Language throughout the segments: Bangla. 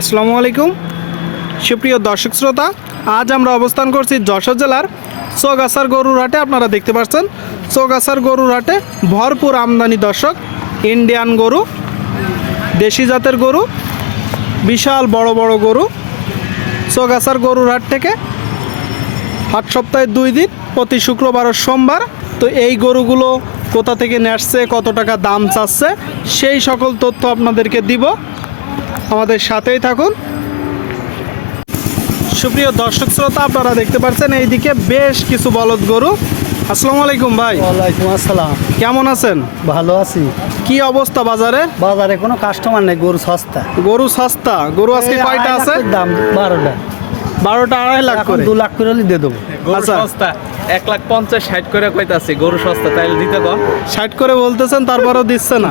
আসসালামু আলাইকুম সুপ্রিয় দর্শক শ্রোতা, আজ আমরা অবস্থান করছি যশোর জেলার চৌগাছার গরুর হাটে। আপনারা দেখতে পাচ্ছেন চৌগাছার গরুর হাটে ভরপুর আমদানি দর্শক। ইন্ডিয়ান গরু, দেশি জাতের গরু, বিশাল বড় বড় গরু। চৌগাছার গরুর হাট থেকে হাট সপ্তাহে 2 দিন, প্রতি শুক্রবার ও সোমবার। তো এই গরুগুলো কোথা থেকে নিয়ে আসছে, কত টাকা দাম চাচ্ছে, সেই সকল তথ্য আপনাদেরকে দিব। আমাদের সাথেই থাকুন। সুপ্রিয় দর্শক শ্রোতা, আপনারা দেখতে পাচ্ছেন এইদিকে বেশ কিছু বলদ গরু। আসসালামু আলাইকুম ভাই। ওয়ালাইকুম আসসালাম। কেমন আছেন? ভালো আছি। কি অবস্থা বাজারে? বাজারে কোনো কাস্টমার নেই, গরু সস্তা। গরু সস্তা। গরু আজকে কয়টা আছে? দাম 12টা। 12টা 2.5 লাখ করে। 2 লাখ করে হলে দিয়ে দেবো। আচ্ছা, 1,50,60 করে কইতাছি গরু সস্তা, তাইলে দিতে কম। 60 করে বলতেছেন, তারপরও দিচ্ছে না।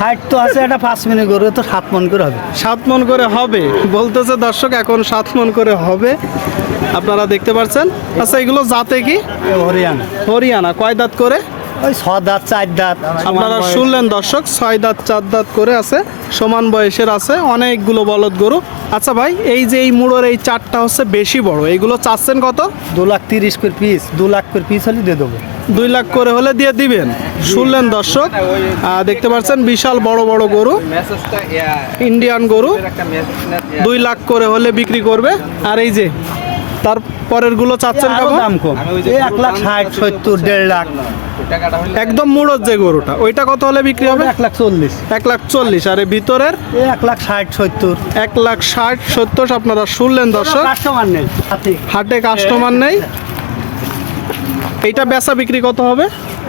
হাইট তো আছে, একটা 5 মিনিট গরু তো 7 মন করে হবে। 7 মন করে হবে বলতেছে দর্শক, এখন 7 মন করে হবে, আপনারা দেখতে পাচ্ছেন। আচ্ছা, এগুলো জাতে কি? হরিয়ানা। হরিয়ানা। কয় দাঁত করে? ওই 6 দাঁত 4 দাঁত। আপনারা শুনলেন দর্শক, 6 দাঁত 4 দাঁত করে আছে, সমান বয়সের আছে, অনেকগুলো বলদ গরু। আচ্ছা ভাই, এই যে এই মুড়োর এই 4টা হচ্ছে বেশি বড়, এইগুলো চাচ্ছেন কত? 2,30,000 করে পিস। 2 লাখ করে পিস হলে দিয়ে দেবো। 2 লাখ করে হলে দিয়ে দিবেন। শুনলেন দর্শক, দেখতে পাচ্ছেন বিশাল বড় বড় গরু, ইন্ডিয়ান গরু। 2 লাখ করে হলে বিক্রি করবে। আর এই যে তারপরের গুলো চাচ্ছেন কেমন? দাম কম, 1,60,000, 70, 1.5 লাখ। একদম মুড়োর যে গরুটা, ওইটা কত হলে বিক্রি হবে? 1,40,000। 1,40,000। আর এই ভিতরের 1,60,000, 70। 1,60,000, 70। আপনারা শুনলেন দর্শক, কাস্টমার নেই হাটে কাস্টমার নেই। এইটা বেচা বিক্রি কত হবে?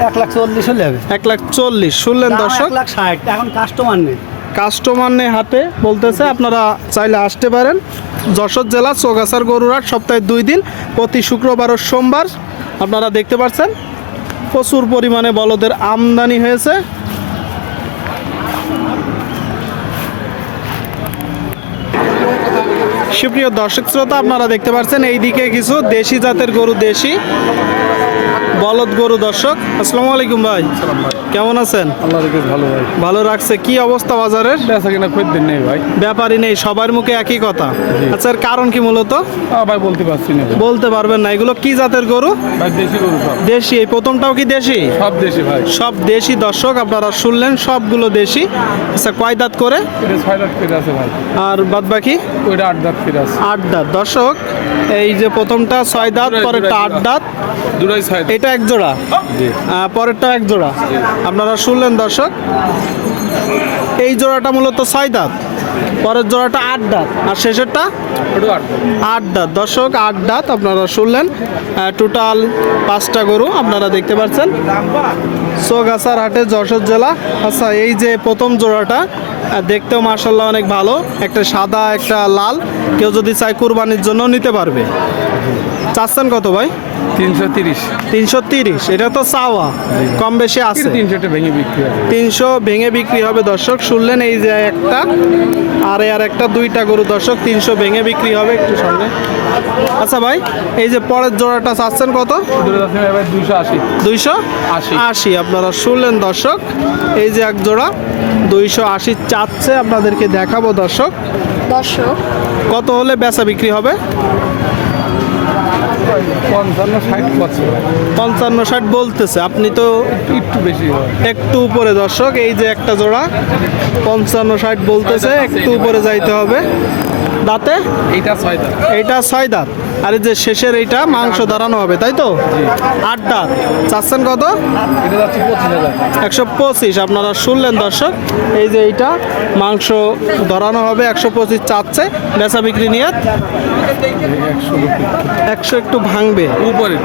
1,40,000 হলে হবে। 1,40,000। শুনলেন দর্শক, 1,60,000। এখন কাস্টমার নেই। কাস্টমার নেই হাতে বলতেছে। আপনারা চাইলে আসতে পারেন। যশোর জেলা চৌগাছার গরুর হাট সপ্তাহে 2 দিন, প্রতি শুক্রবার ও সোমবার। আপনারা দেখতে পাচ্ছেন প্রচুর পরিমাণে বলদের আমদানি হয়েছে। সুপ্রিয় দর্শক শ্রোতা, আপনারা দেখতে পাচ্ছেন এইদিকে কিছু দেশি জাতের গরু, দেশি বলদ গরু দর্শক। আসসালামু আলাইকুম ভাই, কেমন আছেন? আল্লাহ রেখেছে ভালো ভাই। ভালো রাখছে। কি অবস্থা বাজারের? বেচা কিনা খদ্দের নেই ভাই। ব্যাপারই নেই, সবার মুখে একই কথা। আচ্ছা, এর কারণ কি মূলত? ভাই বলতে পারছি না। বলতে পারবেন না। এগুলো কি জাতের গরু? ভাই দেশি গরু সব। দেশি। এই প্রথমটাও কি দেশি? সব দেশি ভাই। সব দেশি দর্শক, আপনারা শুনলেন, সবগুলো দেশি। আচ্ছা, কয় দাঁত করে? এটা 6 দাঁত করে আছে ভাই। আর বাদ বাকি? ওইটা 8 দাঁত করে আছে। 8 দাঁত দর্শক। এই যে প্রথমটা 6 দাঁত, পরেরটা 8 দাঁত। দুটাই 6 দাঁত। এটা এক জোড়া, পরেরটা এক জোড়া। আপনারা শুনলেন দর্শক, এই জোড়াটা মূলত 6 দাঁত, পরের জোড়াটা 8 দাঁত, আর শেষেরটা ওটা 8 দাঁত। 8 দাঁত দর্শক, 8 দাঁত। আপনারা শুনলেন, টোটাল 5টা গরু আপনারা দেখতে পাচ্ছেন চৌগাছার হাটে, যশোর জেলা। আচ্ছা, এই যে প্রথম জোড়াটা দেখতেও মাশাআল্লাহ অনেক ভালো, একটা সাদা একটা লাল। কেউ যদি চায় কুরবানির জন্য নিতে পারবে। চাচ্ছেন কত ভাই? 330। 330। এটা তো চাওয়া, কম বেশি আছে। 300টা ভেঙে বিক্রি হবে। 300 ভেঙে বিক্রি হবে দর্শক। শুনলেন, এই যে একটা, আর একটা, 2টা গরু দর্শক, 300 ভেঙে বিক্রি হবে। একটু সামনে। আচ্ছা ভাই, এই যে পরের জোড়াটা চাচ্ছেন কত? দুটো আছে ভাই 280। 280। আপনারা শুনলেন দর্শক, এই যে এক জোড়া 280 চাচ্ছে। আপনাদেরকে দেখাবো দর্শক কত হলে বেচা বিক্রি হবে। 55-60 বলতেছে, আপনি তো একটু বেশি হয়। একটু উপরে দর্শক। এই যে একটা জোড়া 55-60 বলতেছে, একটু উপরে যাইতে হবে। দাঁতে এইটা 6 দাঁত। এইটা 6 দাঁত। আর এই যে শেষের এইটা মাংস দাঁড়ানো হবে, তাই তো? 8 দাঁত। চাচ্ছেন কত? এটা যাচ্ছে 25,000। 125। আপনারা শুনলেন দর্শক, এই যে এইটা মাংস ধরানো হবে, 125 চাচ্ছে। বেচা বিক্রি নিয়ে 100 একটু ভাঙবে, উপরে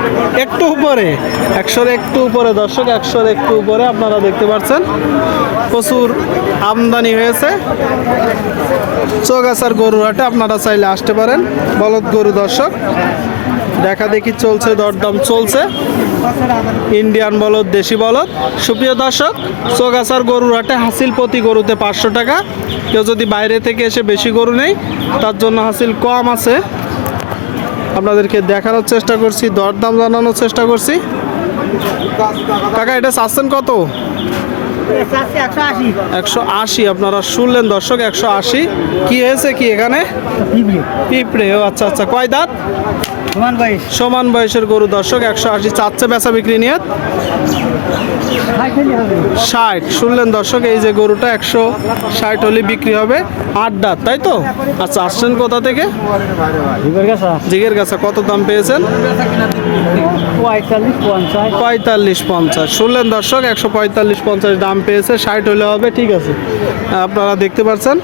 একটু উপরে, 100-র একটু উপরে দর্শক, 100-র একটু উপরে। আপনারা দেখতে পাচ্ছেন প্রচুর আমদানি হয়েছে চৌগাছার গরুর হাটে। আপনারা চাইলে আসতে পারেন। বলদ গরু দর্শক দেখা দেখি চলছে, দরদাম চলছে। ইন্ডিয়ান বলদ, দেশি বলদ। সুপ্রিয় দর্শক, চৌগাছার গরুর হাটে হাসিল প্রতি গরুতে 500 টাকা। কেউ যদি বাইরে থেকে এসে বেশি গরু নেই, তার জন্য হাসিল কম আছে। আপনাদেরকে দেখানোর চেষ্টা করছি, দরদাম জানানোর চেষ্টা করছি। কাকা, এটা চাচ্ছেন কত? চাচ্ছি 180। 180 আপনারা শুনলেন দর্শক, 180। কি হয়েছে কি এখানে? পিঁপড়ে। ও আচ্ছা আচ্ছা, কয় দাঁত? সমান বাইশ। সমান বয়সের গরু দর্শক, 180 চাচ্ছে। বেচা বিক্রি নিয়ে 60। শুনলেন দর্শক, এই যে গরুটা 160 হলে বিক্রি হবে। 8 দাঁত, তাই তো? আচ্ছা, আসছেন কোথা থেকে? জিগের গাছা। কত দাম পেয়েছেন? 45-50। শুনলেন দর্শক, 145-50 দাম পেয়েছে। 60 হলে হবে, ঠিক আছে। আপনারা দেখতে পাচ্ছেন